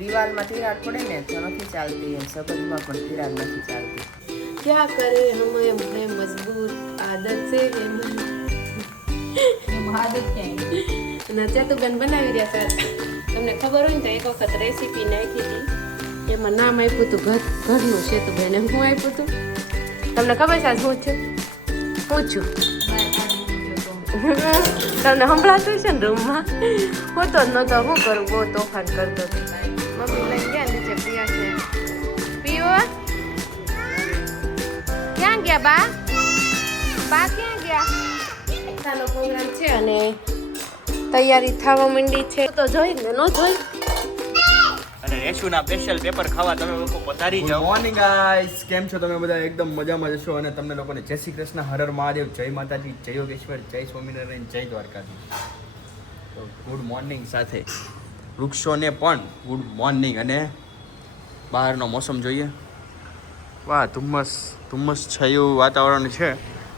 દીવાલમાં તિરાડ પડે ને તો નથી ચાલતી, એમ સંબંધમાં પણ તિરાડ નથી ચાલતી. क्या करे हम है मजबूर आदत से આદત ક્યાં નચાતુબેન બનાવી રહ્યા હતા. તમને ખબર હોય ને તો એક વખત રેસીપી નાખી હતી, એમાં નામ આપ્યું હતું ઘરનું સેતુબેન. એમ શું આપ્યું હતું તમને ખબર છે? શું છે પૂછું તમને સંભળાતું છે ને રૂમમાં? હોતો જ નહોતો, શું કરું, બહુ તોફાન કરતો હતો. મમ્મી લઈને ગયા નીચે પ્રિયાને પીવો. ક્યાં ગયા બા? બા ક્યાં ગયા? નો પ્રોગ્રામ છે અને તૈયારી થવા માંડી છે. તો જોઈ ને નો જોઈ અને રેશુના સ્પેશિયલ પેપર ખાવા તમે લોકો પધારી જાઓ. મોર્નિંગ ગાઈસ, કેમ છો તમે બધા? એકદમ મજામાં જશો. અને તમને લોકોને જય શ્રી કૃષ્ણ, હર હર મહાદેવ, જય માતાજી, જય યોગેશ્વર, જય સ્વામિનારાયણ, જય દ્વારકાધીશ. તો ગુડ મોર્નિંગ સાથે વૃક્ષોને પણ ગુડ મોર્નિંગ. અને બહારનો મોસમ જોઈએ, વાહ, ધુમ્મસ છાયું વાતાવરણ છે.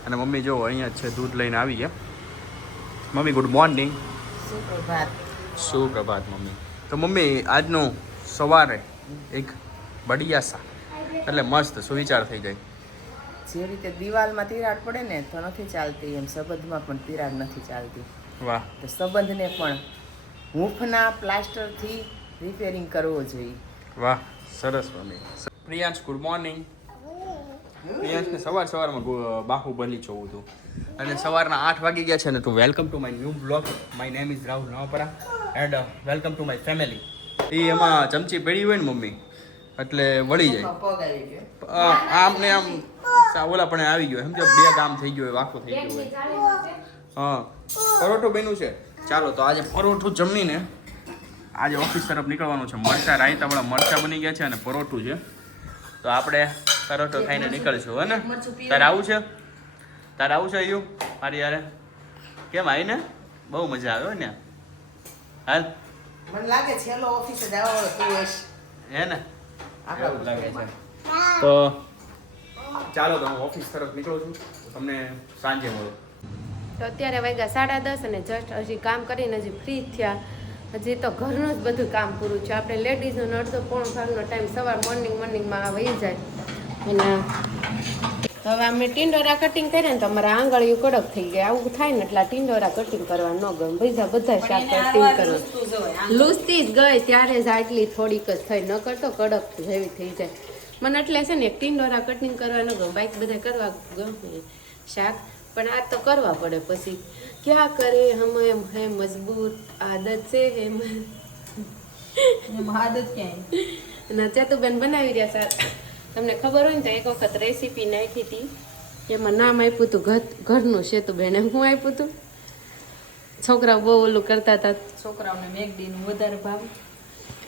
અને મમ્મી જો અહીંયા છે, દૂધ લઈને આવી ગયા. મમ્મી ગુડ મોર્નિંગ. સુપ્રભાત. સુપ્રભાત મમ્મી. તો મમ્મી આજનું સવારે એક બઢિયાસા એટલે મસ્ત સુવિચાર થઈ જાય. જે રીતે દિવાલમાં તિરાડ પડે ને તો નથી ચાલતી, એમ સંબંધમાં પણ તિરાડ નથી ચાલતી. વાહ, તો સંબંધને પણ હૂંફના પ્લાસ્ટરથી રિપેરિંગ કરવો જોઈએ. વાહ, સરસ મમ્મી. Priyansh good morning. પ્રિયાંશને સવારમાં બાહુબલી જોવું હતું અને સવારના 8 વાગી ગયા છે ને. તો welcome to my new blog. My name is Rahul Navapara and welcome to my family. એ એમાં ચમચી પડી હોય ને મમ્મી એટલે વળી જાય. પગ આવી ગયો. આમ ને આમ ઓલા પણ આવી ગયો, સમજો, બે કામ થઈ ગયું હોય, વાંકો થઈ ગયું હોય. હા, પરોઠું બન્યું છે. ચાલો તો આજે પરોઠું જમીને આજે ઓફિસ તરફ નીકળવાનું છે. મરચા રાયતાવાળા મરચા બની ગયા છે અને પરોઠું છે. તો આપણે પરોઠો ખાઈને નીકળશું. હે ને? તારે આવું છે? અહીંયા મારી યારે કેમ આવીને બહુ મજા આવે ને? હાલ, મને લાગે છેલ્લો ઓફિસે જવા વાળો તું હોઈશ. હે ને? એવું લાગે છે. તો ચાલો તો હું ઓફિસ તરફ નીકળું છું. તમને સાંજે મળું. તો અત્યારે વાગ્યા 10:30 અને જસ્ટ હજી કામ કરીને હજી ફ્રી થયા. હજી તો ઘરનું જ બધું કામ પૂરું છે. આપણે લેડીઝનો અડધો પોણો ભાગનો ટાઈમ સવાર મોર્નિંગમાં વહી જાય. અને હવે અમે ટીંડોરા કટિંગ કરીએ ને તો અમારા આંગળીઓ કડક થઈ ગયા. આવું થાય ને એટલે ટીંડોરા કટિંગ કરવા ન ગમે. બધા શાક કટિંગ કરવા લૂસતી જ ગઈ ત્યારે જ આટલી થોડીક જ થઈ, ન કરતો કડક જેવી થઈ જાય. મને એટલે છે ને એક ટીંડોરા કટિંગ કરવા ન ગમે. બાઈક બધા કરવા ગમે શાક, પણ આ તો કરવા પડે. પછી ક્યાં કરે હમ હે મજબૂર આદત છે હે આદત ક્યાં નચાતુબેન બનાવી રહ્યા હતા. તમને ખબર હોય ને તો એક વખત રેસીપી નાખી હતી, એમાં નામ આપ્યું હતું ઘરનું સેતુબેન. એમ શું આપ્યું હતું? છોકરાઓ બહુ ઓલું કરતા હતા. છોકરાઓને મેગડીનું વધારે ભાવ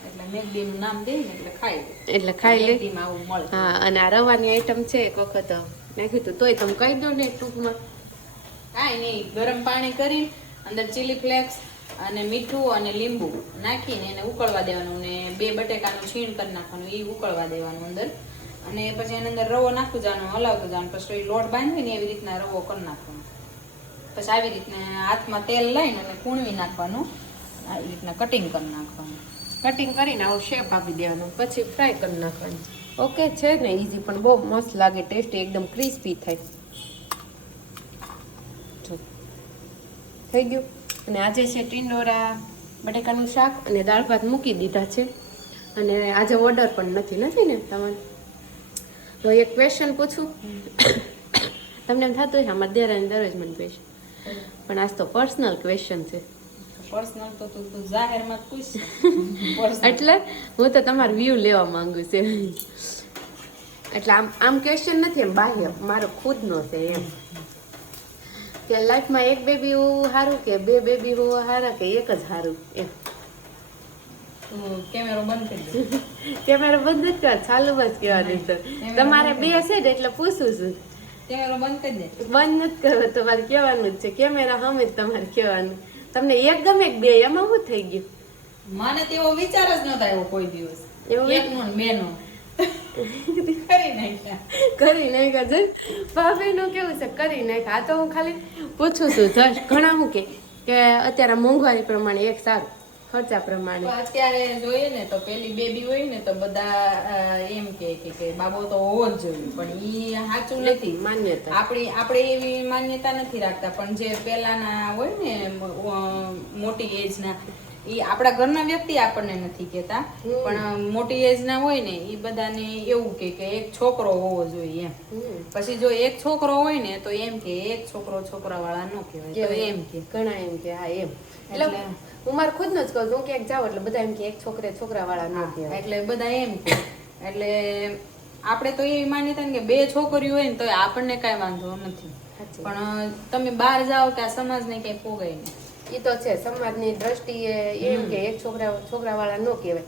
એટલે મેગડીનું નામ દે ને એટલે ખાઈ લે. મેગડીમાં આવું મળે. હા, અને આ રવાની આઈટમ છે. એક વખત નાખ્યું હતું, તોય તમે કહી દો ને ટૂંકમાં. કાંઈ નહીં, ગરમ પાણી કરી અંદર ચીલી ફ્લેક્સ અને મીઠું અને લીંબુ નાખીને એને ઉકળવા દેવાનું. ને 2 બટેકાનું છીણ કરી નાખવાનું, એ ઉકળવા દેવાનું અંદર. અને પછી એની અંદર રવો નાખતું જવાનું, હલાવતું જવાનું. પછી લોટ બાંધવી ને એવી રીતના રવો કરી નાખવાનો. પછી આવી રીતના હાથમાં તેલ લઈને અને કૂણવી નાખવાનું. આવી રીતના કટિંગ કરી નાખવાનું. કટિંગ કરીને આવો શેપ આપી દેવાનો, પછી ફ્રાય કરી નાખવાનું. ઓકે છે ને, ઈઝી પણ બહુ મસ્ત લાગે, ટેસ્ટી, એકદમ ક્રિસ્પી થાય. થઈ ગયું. અને આજે છે ટીંડોરા બટેકાનું શાક અને દાળ ભાત મૂકી દીધા છે. અને આજે ઓર્ડર પણ નથી ને તમારે? તો એક ક્વેશ્ચન પૂછું. તમને એમ થતું હોય અમારે દેરાની દરરોજ મને ક્વેશ્ચન, પણ આજ તો પર્સનલ ક્વેશ્ચન છે. પર્સનલ તો તું જાહેરમાં પૂછ. એટલે હું તો તમારું વ્યૂ લેવા માંગુ છું. એટલે આમ ક્વેશ્ચન નથી, એમ બાહ્ય મારો ખુદનો છે એમ કે લાઈફમાં એક બેબી હોવું સારું કે 2 બેબી હોવા સારા કે એક જ સારું એમ. કેમેરો બંધ કરી દે. કેમેરો બંધ જ કર, ચાલુ જ કહેવાનું છે. તમારે 2 છે ને એટલે પૂછું છું. કેમેરો બંધ કરી દે. બંધ નથી કરવો, તમારે કહેવાનું જ છે. કેમેરા સામે જ તમારે કહેવાનું. તમને એક ગમે કે 2, એમાં શું થઈ ગયું? મને તેવો વિચાર જ નતો આવ્યો કોઈ દિવસ. એવું એકનો ને બેનો કરી નાખ્યા છે. ભાભીનું કેવું છે? કરી નાખ્યા. આ તો હું ખાલી પૂછું છું. જસ્ટ ઘણા શું કે અત્યારે મોંઘવારી પ્રમાણે એક સારું. ખર્ચા પ્રમાણે. તો અત્યારે જોઈએ ને તો પેલી બેબી હોય ને તો બધા એમ કે બાબો તો હોવો જ જોઈએ, પણ ઈ સાચું નથી. માન્યતા આપણે એવી માન્યતા નથી રાખતા, પણ જે પેલાના હોય ને મોટી એજ ના, ઈ આપણા ઘરના વ્યક્તિ આપણને નથી કહેતા, પણ મોટી એજ ના હોય ને ઈ બધાને એવું કે એક છોકરો હોવો જોઈએ એમ. પછી જો એક છોકરો હોય ને તો એમ કે એક છોકરો છોકરા વાળા ન કહેવાય, તો એમ કે ઘણા એમ કે હા એમ. એટલે હું મારે ખુદ નું જ કહું છું, હું ક્યાંક જાઉં એટલે બધા એમ કે એક છોકરા વાળા ન કહેવાય, એટલે બધા એમ કે. એટલે આપણે તો એવી માન્યતા ને કે બે છોકરીઓ હોય ને તો આપણને કઈ વાંધો નથી, પણ તમે બહાર જાઓ કે આ સમાજને કઈ પોગાય નહીં. એ તો છે, સમાજની દ્રષ્ટિએ એમ કે એક છોકરા વાળા ન કહેવાય,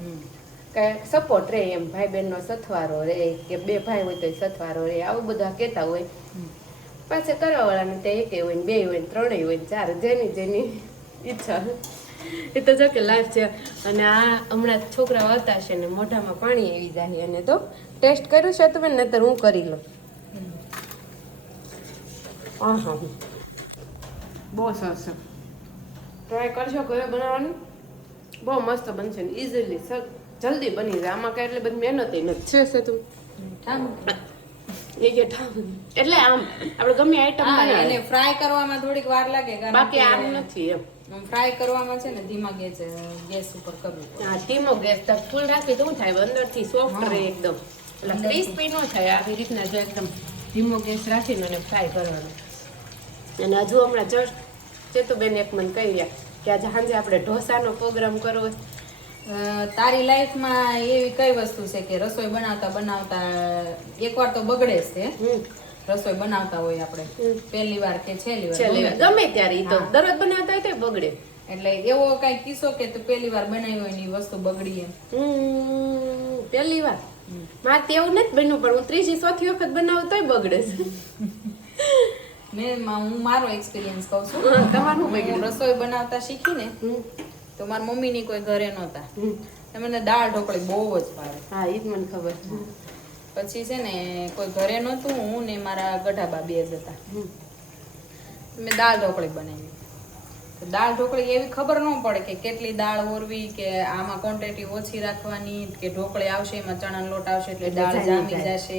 કે સપોર્ટ રે એમ, ભાઈ બહેન નો સથવારો રે, કે બે ભાઈ હોય તો સથવારો રે, આવું બધા કહેતા હોય. પાછા કરવા વાળાને તે એક હોય ને બે હોય ને ત્રણેય હોય ને ચાર, જેની ઈચ્છા. એ તો જો કે લાઈફ છે. અને આ હમણાં છોકરાઓ આવતા હશે ને મોઢામાં પાણી આવી જાય, અને તો ટેસ્ટ કર્યું છે તમે, નહીતર હું કરી લઉં. હા બહુ સરસ, ટ્રાય કરશો ઘરે બનાવવાનું, બહુ મસ્ત બનશે ને ઇઝીલી જલ્દી બની જાય. આમાં કઈ એટલે બધી મહેનત નથી છે તું એટલે આમ આપણે ગમે આઈટમ એને ફ્રાય કરવામાં થોડીક વાર લાગે, બાકી આમ નથી એમ. ફ્રાય કરવામાં છે ને ધીમા ગેસ ઉપર કરવું. હા, ધીમો ગેસ તો ફૂલ રાખી તો શું થાય, અંદરથી સોફ્ટ રહે એકદમ, એટલે ક્રિસ્પી ન થાય. આવી રીતના જો એકદમ ધીમો ગેસ રાખીને અને ફ્રાય કરવાનો. અને હજુ હમણાં જસ્ટ ચેતુબેન એક મને કહી રહ્યા કે આજે સાંજે આપણે ઢોસાનો પ્રોગ્રામ કરવો. તારી લાઈફમાં એવી કઈ વસ્તુ છે કે રસોઈ બનાવતા એકવાર તો બગડે છે, રસોઈ બનાવતા હોય આપણે પહેલી વાર કે છેલ્લી વાર ગમે ત્યારે, તો દરરોજ બનાવતા હોય તો બગડે. એટલે એવો કઈ કિસ્સો કે તું પહેલી વાર બનાવી હોય ને વસ્તુ બગડી એમ? પહેલી વાર મારે એવું નથી બન્યું, પણ હું ત્રીજી ચોથી વખત બનાવું તોય બગડે છે. હું મારો એક્સપિરિયન્સ કહું છું. તમારું રસોઈ બનાવતા શીખીને તો મારા મમ્મી ની કોઈ ઘરે નહોતા, મને દાળ ઢોકળી બહુ જ ભાવે. હા, એ જ મને ખબર. પછી છે ને કોઈ ઘરે નહોતું, હું ને મારા ગઢાબા બે જ હતા. મેં દાળ ઢોકળી બનાવી. તો દાળ ઢોકળી એવી ખબર ન પડે કે કેટલી દાળ ઓરવી, કે આમાં ક્વોન્ટિટી ઓછી રાખવાની, કે ઢોકળી આવશે એમાં ચણાનો લોટ આવશે એટલે દાળ જામી જશે,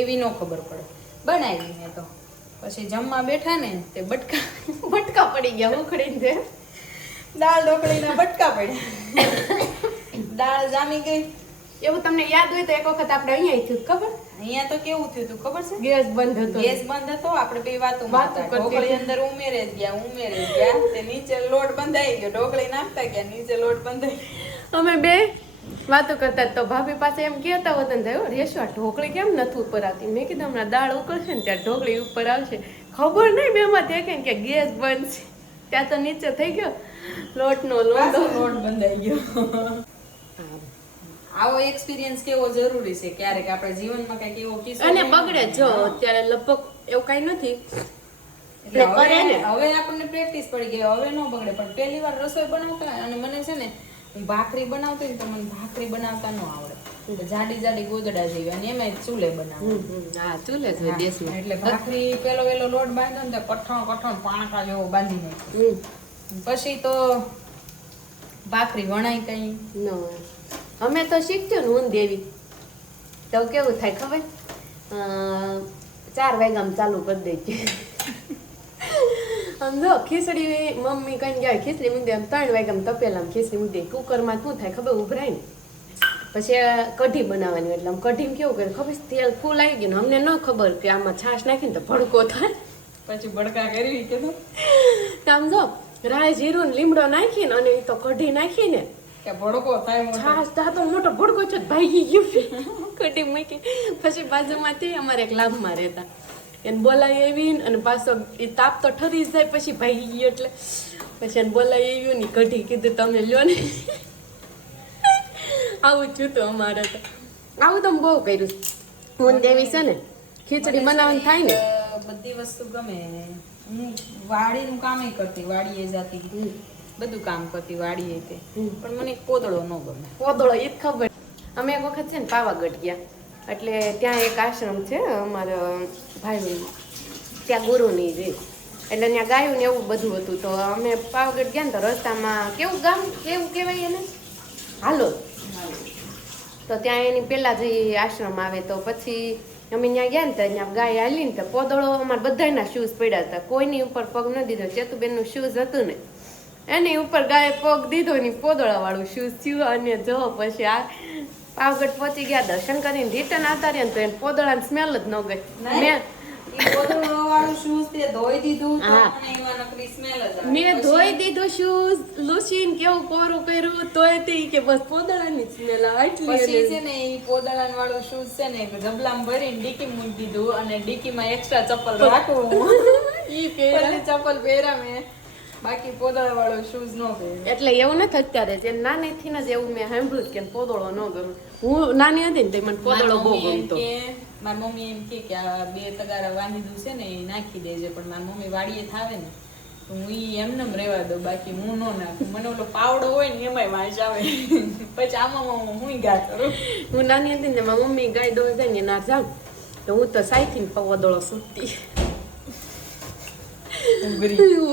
એવી ન ખબર પડે. બનાવી મેં તો. પછી જમવા બેઠા ને તે બટકા પડી ગયા ઉખડીને, દાળ ઢોકળીના બટકા પડ્યા, દાળ જામી ગઈ. એવું તમને યાદ હોય તો એક વખત આપણે અહીંયા થયું ખબર? અહીંયા તો કેવું થયું તું ખબર છે? ગેસ બંધ હતો. ગેસ બંધ હતો, આપણે બે વાતો ઢોકળી અંદર ઉમેરે જ ગયા, તે નીચે લોટ બંધાઈ ગયો, ઢોકળી નાખતા ગયા, નીચે લોટ બંધાઈ. અમે બે વાતો કરતા તો ભાભી પાસે એમ કહેતા હોત ને, રેશો આ ઢોકળી કેમ નથી ઉપર આવતી? મેં કીધું હમણાં દાળ ઉકળશે ને ત્યારે ઢોકળી ઉપર આવશે. ખબર નહીં બેમાં ત્યાં કે ગેસ બંધ છે, ત્યાં તો નીચે થઈ ગયો લોટ બંધાઈ ગયો. આવો એક્સપિરિયન્સ કેવો જરૂરી છે ક્યારેક આપણે જીવનમાં કઈક એવો કિસ્સો. અને બગડે જો અત્યારે લગભગ એવું કઈ નથી, હવે આપણને પ્રેક્ટિસ પડી ગઈ, હવે ન બગડે. પણ પહેલી વાર રસોઈ બનાવતા, અને મને છે ને હું ભાખરી બનાવતી ને તો મને ભાખરી બનાવતા ન આવડે, જાડી ગોદડા જેવી, અને એમાં ચૂલે બનાવું. હા, ચૂલે જ દેશમાં. એટલે ભાખરી પેલો લોટ બાંધ્યો ને કઠણ પાણકા જેવો બાંધી નાખ્યો. પછી તો ભાખરી વણાય કઈ ન. અમે તો શીખ્યું ને હું દેવી તો કેવું થાય ખબર, 4 વાગ્યામાં ચાલુ કરી દે છે. સમજો ખીચડી મમ્મી કઈ જાય ખીચડી મૂકી દે, 3 વાગ્યામાં તપેલામાં ખીચડી મૂકી દે. કુકરમાં શું થાય ખબર, ઉભરાય ને પછી કઢી બનાવવાની. એટલે આમ કઢીમાં કેવું કરે ખબર, તેલ ફૂલ આવી ગયું ને અમને ન ખબર કે આમાં છાશ નાખીને તો ભડકો થાય. પછી ભડકા કરવી કે સમજો રાય જીરું ને લીમડો નાખીને અને એ તો કઢી નાખીને કે ભડકો થાય, છાશ તો મોટો ભડકો છે ભાગી ગયું કઢી મૂકી. પછી બાજુમાંથી અમારે એક લાભમાં રહેતા, એને બોલાવી આવી અને પાછો એ તાપ તો ઠરી જાય પછી ભાગી ગયો, એટલે પછી એને બોલાવી આવ્યું ને કઢી કીધું તમે લ્યો ને. આવું થયું હતું અમારે તો. આવું તો બહુ કર્યું. હું દેવી છે ને ખીચડી બનાવવાનું થાય ને બધી વસ્તુ ગમે. હું વાડીનું કામ કરતી, વાડીએ જતી, બધું કામ કરતી વાડીએ તે, પણ મને કોદળો ન ગમે. કોદળો એ જ ખબર. અમે એક વખત છે ને પાવાગઢ ગયા, એટલે ત્યાં એક આશ્રમ છે અમારા ભાઈ, ત્યાં ગુરુની રહે. એટલે ત્યાં ગાયું ને એવું બધું હતું. તો અમે પાવાગઢ ગયા ને તો રસ્તામાં કેવું ગામ કેવું કહેવાય એને હાલોદ. તો ત્યાં એની પહેલાં જ આશ્રમ આવે. તો પછી અમે ત્યાં ગયા ને તો ત્યાં ગાય હાલી ને તો પોદળો અમારે બધાના શૂઝ પડ્યા હતા. કોઈની ઉપર પગ ન દીધો. ચેતુબેનનું શૂઝ હતું ને એની ઉપર ગાય પગ દીધો ને પોદળાવાળું શૂઝ થયું. અને જો પછી આ પાવાગઢ પહોંચી ગયા, દર્શન કરીને રિટર્ન આવતા રહ્યા ને તો એને પોદળાની સ્મેલ જ ન ગઈ. મેં ધોઈ દીધું શૂઝ લૂસીને કેવું કોરું કર્યું તોય તે કે બસ પોદળાની સ્મેલ પછી છે ને ઈ પોદળાન વાળું શૂઝ છે ને જબલામાં ભરીને ડીકી મૂકી દીધું અને ડીકીમાં એક્સ્ટ્રા ચપ્પલ રાખવું. ઈ પહેરેલી ચપ્પલ પહેર્યા મેં, બાકી પોદળા વાળો શૂઝ નો પહેર્યો. એટલે એવું નથી અત્યારે જે નાનીથી જ એવું મેં સાંભળ્યું કે પોદળો ન ગમે. હું નાની હતી ને તો મને પોદળો બહુ ગમતો. મારી મમ્મી એમ કે આ 2 તગારા વાંધીદું છે ને એ નાખી દેજે, પણ મારી મમ્મી વાડીએ થાવે ને તો હું ઈ એમને રહેવા દઉં, બાકી હું ન નાખું. મને ઓલો પાવડો હોય ને એમાંય વાંચ આવે. પછી આમાં હું ગા કરું. હું નાની હતી ને મારી મમ્મી ગાય દોઈ જાય ને ના જાઉં તો હું તો સાયથી પોદળો સૂતી.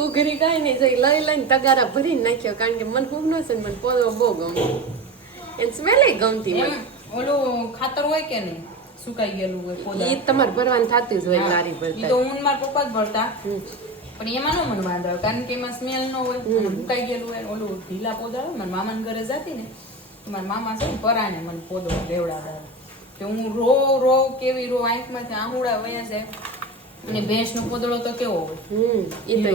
ઉઘરી કાંઈ નહીં જઈ લઈને તગારા ભરીને નાખ્યો, કારણ કે મને ખૂબ ન છે ને મને પોદળો બહુ ગમે. એને સ્મેલ ગમતી મને. ઓલું ખાતર હોય કે નહીં સુકાઈ ગયેલું હોય પોદળા, એ તમારે ભરવાનું થતું જ હોય લારી પર. ઈ તો હું મારા પપ્પા જ ભરતા, પણ એમાં નો મને વાંધો આવે કારણ કે એમાં સ્મેલ ન હોય. સુકાઈ ગયેલું હોય ઓલું ઢીલા પોદળા હોય. મારા મામાના ઘરે જતી ને તો મારા મામા છે ને પરાણે મને પોદળો લેવડાવે કે હું રો કેવી રો આંખમાંથી આહુડા વયા જાય. અને ભેંસનો પોદળો તો કેવો હોય? એ તો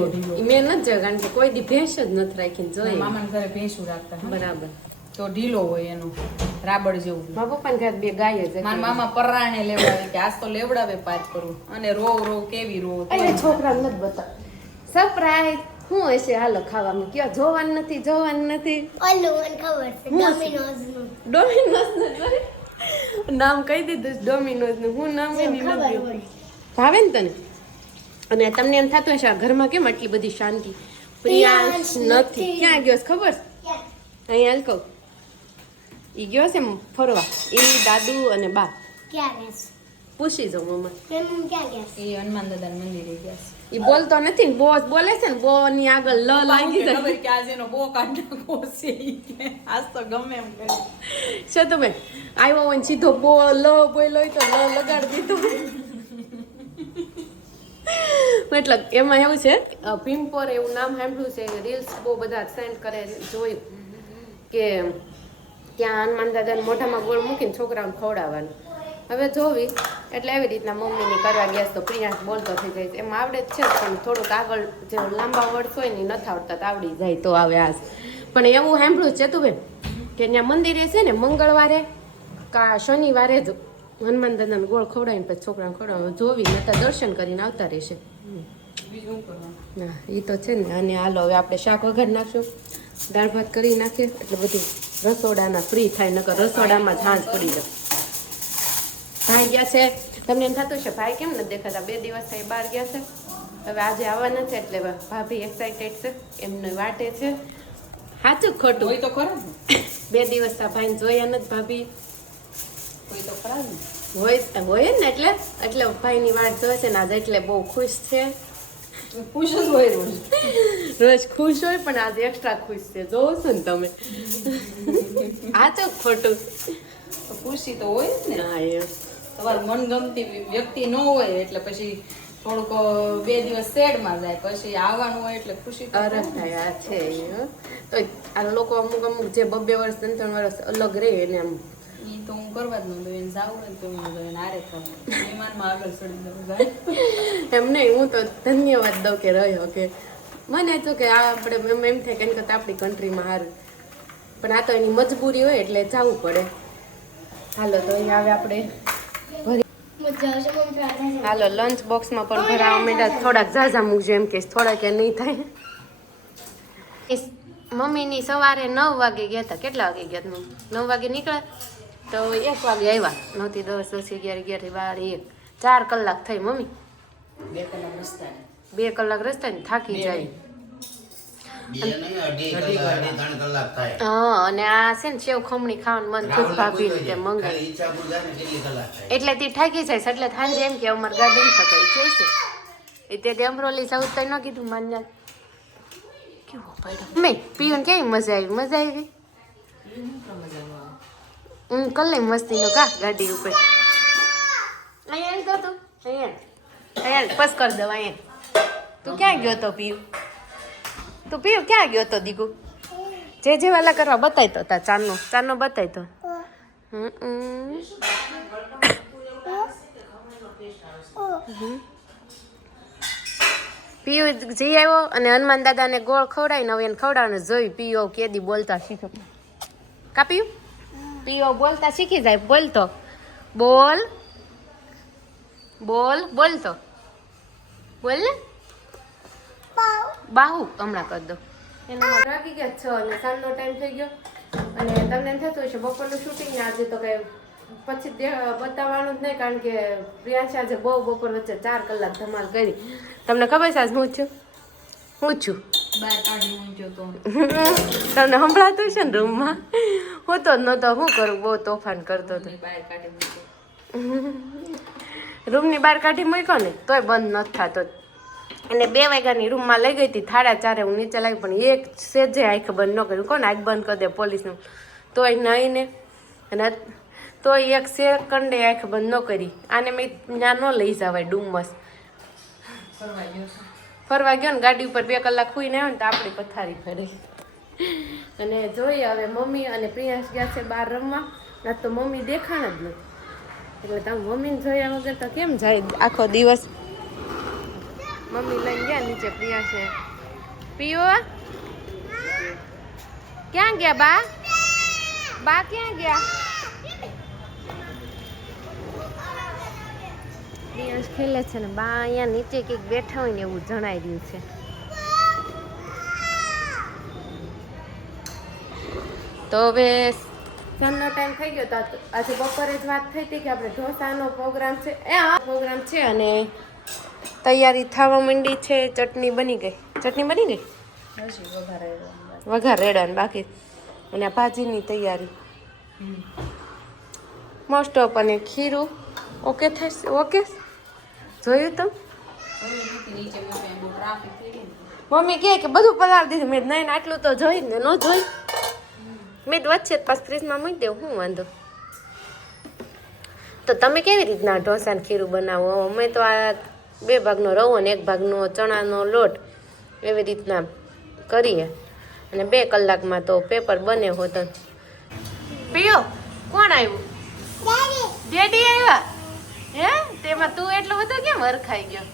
મેં નથી જોયું, કારણ કે કોઈ દી ભેંસ જ નથી રાખીને જોઈ. મામાના ઘરે ભેંસું રાખતા. બરાબર. તો ઢીલો હોય એનો રાબડ જેવું. મારા પપ્પાને ઘરે 2 ગાય જ. મારા મામા પરાણે લેવડાવે કે આજ તો લેવડાવે પાછ કરું. અને રો કેવી રો. અરે છોકરા નથી બતા સરપ્રાઈઝ શું હશે? હાલો ખાવામાં કયો જોવાનું નથી. ઓલું ખબર છે ડોમિનોઝ નું. ડોમિનોઝ નું નામ કહી દીધું. ડોમિનોઝ નું હું નામ એની નથી ખબર હોય. ભાવે ને તને? અને તમને એમ થતું હશે આ ઘરમાં કેમ આટલી બધી શાંતિ? પ્રિયાંશ નથી. ક્યાં ગયો છે ખબર? અહીંયા હાલ કહું. ઈ ગયો છે ફરવા. એ દાદુ અને બા. ક્યાં ગયા છે? પૂછી જાઉં મમ્મા. કેમ ક્યાં ગયા છે? એ હનુમાન દાદાના મંદિરે ગયા છે. ઈ બોલતો નથી ને બોસ બોલે છે ને બો ની આગળ લ લાગી જાય. ખબર કે આજે એનો બહુ કાંટો છે ઈ કે આજ તો ગમે એમ કરે. શું તમે આવ્યો હોય ને સીધો બો લ બોલ્યો તો લ લગાડી દીધું. મતલબ એમાં એવું છે ભીમપોર એવું નામ સાંભળ્યું છે. રીલ્સ બહુ બધા સેન્ડ કરે જોયું કે ત્યાં હનુમાન દાદાને મોઢામાં ગોળ મૂકીને છોકરાઓને ખવડાવવાનું. હવે જોવી એટલે એવી રીતના મમ્મીની કરવા ગયા તો પ્રિયાંશ બોલતો થઈ જાય. એમ આવડે જ છે પણ થોડુંક આગળ જે લાંબા વર્ડ હોય ને નથી આવડતા તો આવડી જાય તો આવે આજ. પણ એવું સાંભળ્યું છે તું બેન કે ત્યાં મંદિરે છે ને મંગળવારે કા શનિવારે જ હનુમાન દાદાને ગોળ ખવડાવીને પછી છોકરાને ખવડાવે. જોવી નતા દર્શન કરીને આવતા રહેશે. ના એ તો છે ને. અને હાલો હવે આપણે શાક વઘાર નાખશું, દાળ ભાત કરી નાખીએ એટલે બધું રસોડાના ફ્રી થાય. નકર રસોડામાં જ હાંજ પડી જાય. ભાઈ ગયા છે. તમને એમ થતું છે ભાઈ કેમ નથી દેખાતા? 2 દિવસ થઈ બહાર ગયા છે. હવે આજે આવવાના છે એટલે ભાભી એક્સાઇટેડ છે, એમને વાટે છે. સાચું ખોટું હોય તો ખરા ને. 2 દિવસ આ ભાઈને જોયા નથી ભાભી. હોય તો ખરા ને. હોય ને એટલે ભાઈની વાટ જોવે છે ને આજે એટલે બહુ ખુશ છે. ખુશ જ હોય રોજ. રોજ ખુશ હોય પણ આજે એક્સ્ટ્રા ખુશ છે. જોવો છો ને તમે. સાચું ખોટું? ખુશી તો હોય જ ને. હા એમ તમારું મનગમતી વ્યક્તિ ન હોય એટલે પછી થોડુંક 2 દિવસ સેડમાં જાય, પછી આવવાનું હોય એટલે ખુશી તો અરસ થાય. આ છે તો આ લોકો અમુક જે 2 વર્ષ 3 વર્ષ અલગ રહે એને આમ ઈ તો હું કરવા જ ન દઉં. એને જાવું હોય તો હું દઉં. એને આરે થવું મહેમાનમાં આગળ ચડી દઉં જાય. એમ નહીં. હું તો ધન્યવાદ દઉં કે રહ્યો કે મને તો કે આ આપણે એમ થાય કે એની કરતાં આપણી કન્ટ્રીમાં સારું, પણ આ તો એની મજબૂરી હોય એટલે જવું પડે. હાલો તો અહીંયા આવે આપણે મજા આવશે મમ્મી પ્રાર્થના. હાલો લંચ બોક્સમાં પણ ભરાવા માંડ્યા. થોડાક ઝાઝા મૂકજો એમ કે થોડાક એ નહીં થાય. મમ્મીની સવારે 9 વાગે ગયા હતા. કેટલા વાગે ગયા હતા? 9 વાગે નીકળ્યા તો 1 વાગે આવ્યા. 9 થી 10, 10 થી 11, 11 થી 12, 1 4 કલાક થઈ મમ્મી. 2 કલાક રસ્તા. 2 કલાક રસ્તા ને થાકી જાય. હા અને આ છે ને સેવ ખમણી ખાવાનું મન ખૂબ ભાભી તે મંગાવી એટલે તે થાકી જાય એટલે સાંજે એમ કે અમારે ગાર્ડન થકાય છે એ તે ડેમરોલી સાઉથ તઈ ન કીધું માન્ય કેવો પડ્યો મેં પીઓને કેવી મજા આવી કલે મસ્તીનો કા ગાડી ઉપર અહીંયા તો તું અહીંયા પસ કર દઉં અહીંયા તું ક્યાં ગયો તો પીયું તું પીયું ક્યાં ગયો તો દીકુ જે વાલા કરવા બતાય તો તા ચારનો બતાય તો પીયુ જઈ આવ્યો અને હનુમાન દાદાને ગોળ ખવડાવીને હવે એને ખવડાવવાનું જોયું પીયો કેદી બોલતા શીખો કા પીયો બોલતા શીખી જાય બોલતો બોલ બોલતો બોલ ને બાહુ હમણાં કરી દો એના રાખી ગયા 6 અને સાંજનો ટાઈમ થઈ ગયો અને તમને એમ થતું હશે બપોરનું શૂટિંગ ને આજે તો કઈ પછી બતાવવાનું જ નહીં કારણ કે પ્રિયાંશ આજે બહુ બપોર વચ્ચે 4 કલાક ધમાલ કરી તમને ખબર છે આજ હું છું બહાર કાઢી ઊંચો તો તમને સંભળાતું છે ને રૂમમાં હું તો નતો શું કરું બહુ તોફાન કરતો હતો બહાર કાઢી ઊંચો રૂમની બહાર કાઢી મૂક્યો ને તોય બંધ નથી થતો અને 2 વાગ્યાની રૂમમાં લઈ ગઈ હતી 4:30 હું નીચે લાગી પણ એક સેજે આંખ બંધ ન કર્યું કોને આંખ બંધ કરી દે પોલીસનું તોય નહીં ને અને તોય એક સેકન્ડે આંખ બંધ ન કરી આને મેં ત્યાં ન લઈ જવાય ડુમસ ફરવા ગયો ને ગાડી ઉપર 2 કલાક ખુઈને આવ્યો ને તો આપણી પથારી ફરી અને જોઈએ હવે મમ્મી અને પ્રિયાંશ ગયા છે બહાર રમવા ના તો મમ્મી દેખાણ જ નથી એટલે તમે મમ્મીને જોયા વગર તો કેમ જાય આખો દિવસ મમ્મી લઈને ગયા નીચે પ્રિયાંશને પીઓ ક્યાં ગયા બા ક્યાં ગયા પ્રિયાંશ ખેલે છે ને બા અહીંયા નીચે કંઈક બેઠા હોય ને એવું જણાઈ રહ્યું છે તો હવે સાંજનો ટાઈમ થઈ ગયો તો આજે બપોરે જ વાત થઈ હતી કે આપણે ઢોસાનો પ્રોગ્રામ છે અને તૈયારી થવા માંડી છે ચટણી બની ગઈ વઘાર રેડવાની બાકી અને આ ભાજીની તૈયારી મોસ્ટ ઓફ અને ખીરું ઓકે થશે ઓકે જોયું તમે નીચે બહુ ટ્રાફિક થઈ ગઈ મમ્મી કહે કે બધું પલાળી દીધું મેં નહીં આટલું તો જોઈ ને ન જોઈ મેં વચ્ચે પાછ ફ્રીજમાં મૂકી દેવું શું વાંધો તો તમે કેવી રીતના ઢોસાને ખીરું બનાવો અમે તો આ 2 ભાગનો રવો ને 1 ભાગનો ચણાનો લોટ એવી રીતના કરીએ અને 2 કલાકમાં તો પેપર બને હોત પીયો કોણ આવ્યું ડેડી આવ્યા હે તેમાં તું એટલું બધું કેમ હરખાઈ ગયો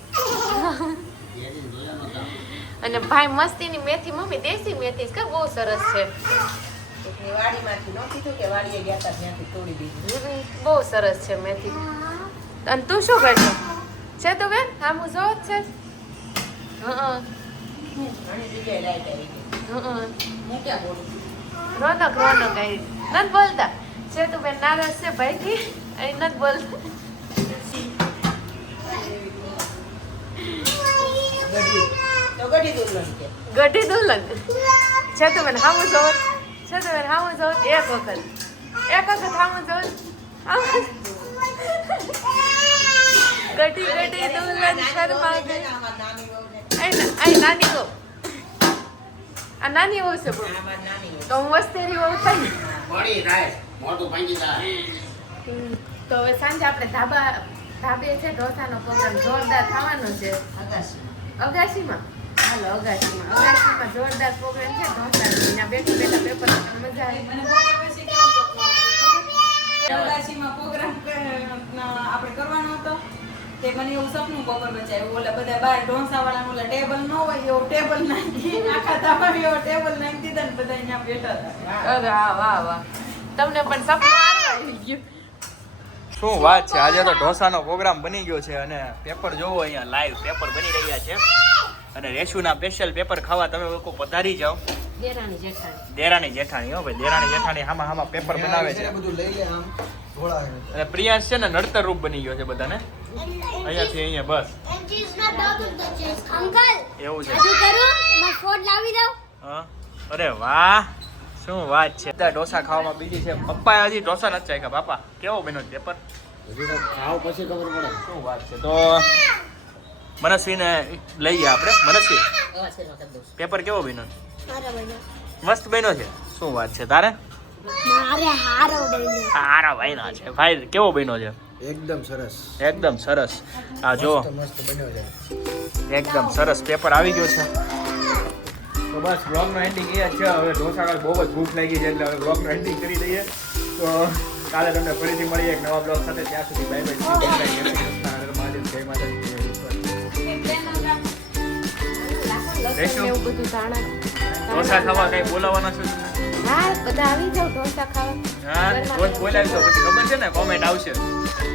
અને ભાઈ મસ્તીની મેથી મમ્મી દેશી મેથી કે બહુ સરસ છે વાડીમાંથી ન કીધું કે વાડીએ ગયા હતા ત્યાંથી તોડી દીધી બહુ સરસ છે મેથી અને તું શું કરશો છે તું બેન આમ હું જોઉં જ છે ઘણી જગ્યાએ લાઈટ આવી ગઈ હું ક્યાં બોલું રોનક આવી નથી બોલતા છે તું બેન નારાજ છે ભાઈથી અહીં નથી બોલતા ગઢી દુલ્હન કે ગઢી દુલ્હન છે તું બેન હામું જોઉં એક વખત હામું જોઉં ગઢી દુલ્હન શર્મા ગઈ અહીં નાની ગો આ નાની હોવ છે તો હું વસ્તેરી હોવ થઈ તો હવે સાંજે આપણે ધાબે છે ઢોસાનો પ્રોગ્રામ જોરદાર થવાનો છે અગાશીમાં અગાશીમાં જોરદાર પ્રોગ્રામ છે ઢોસાનો ત્યાં બેઠા પેપર મજા આવે મને અગાશીમાં પ્રોગ્રામ આપણે કરવાનો હતો તે મને એવું સપનું બપોર બચાવ્યું ઓલા બધા બહાર ઢોંસા વાળા ઓલા ટેબલ ન હોય એવો ટેબલ નાખી આખા તાવા એવો ટેબલ નાખી દીધા ને બધા અહીંયા બેઠા હતા વાહ તમને પણ સપનું આવી ગયું શું વાત છે આજે તો ઢોસાનો પ્રોગ્રામ બની ગયો છે અને પેપર જોવો અહીંયા લાઈવ પેપર બની રહ્યા છે અને રેશુના સ્પેશિયલ પેપર ખાવા તમે લોકો પધારી જાઓ દેરાણી જેઠાણી હો ભાઈ દેરાણી જેઠાણી હામાં પેપર બનાવે છે અને પ્રિયાંશ છે ને નડતર રૂપ બની ગયો છે બધાને અહીંયાથી અહીંયા બસ એવું છે હા અરે વાહ શું વાત છે ઢોસા ખાવામાં બીજી છે પપ્પા હજી ઢોસા નથી ચાખ્યા બાપા કેવો બન્યો પેપર ખાવ પછી ખબર પડે શું વાત છે તો મનસ્વીને લઈએ આપણે. મનસ્વી, પેપર કેવો બન્યો? મારો બન્યો. મસ્ત બન્યો છે. શું વાત છે તારે? મારે હારો બન્યો. સારા ભાઈના છે. ભાઈ કેવો બન્યો છે? એકદમ સરસ. એકદમ સરસ. આ જો મસ્ત બન્યો છે. એકદમ સરસ પેપર આવી ગયો છે. તો બસ બ્લોગનો એન્ડિંગ એ જ છે. હવે ઢોસા ખાવા બહુ જ ભૂખ લાગી છે એટલે હવે બ્લોગનો એન્ડિંગ કરી દઈએ. તો કાલે તમને ફરીથી મળીએ એક નવા બ્લોગ સાથે. ત્યાં સુધી બાય બાય. જય શ્રી કૃષ્ણ, હર મહાદેવ, જય માતાજી, જય ઈશ્વર. લસણ ને એવું બધું ધાણા ઢોસા ખાવા કઈ બોલાવવાના છે તમને? હા બધા આવી જાવ ઢોસા ખાવા. હા રોજ બોલાવી દો પછી ખબર છે ને કોમેન્ટ આવશે.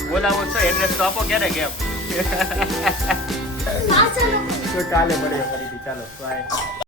બોલાવો છો એડ્રેસ તો આપો ક્યારે કેમ. તો કાલે મળીએ ફરીથી. ચાલો બાય.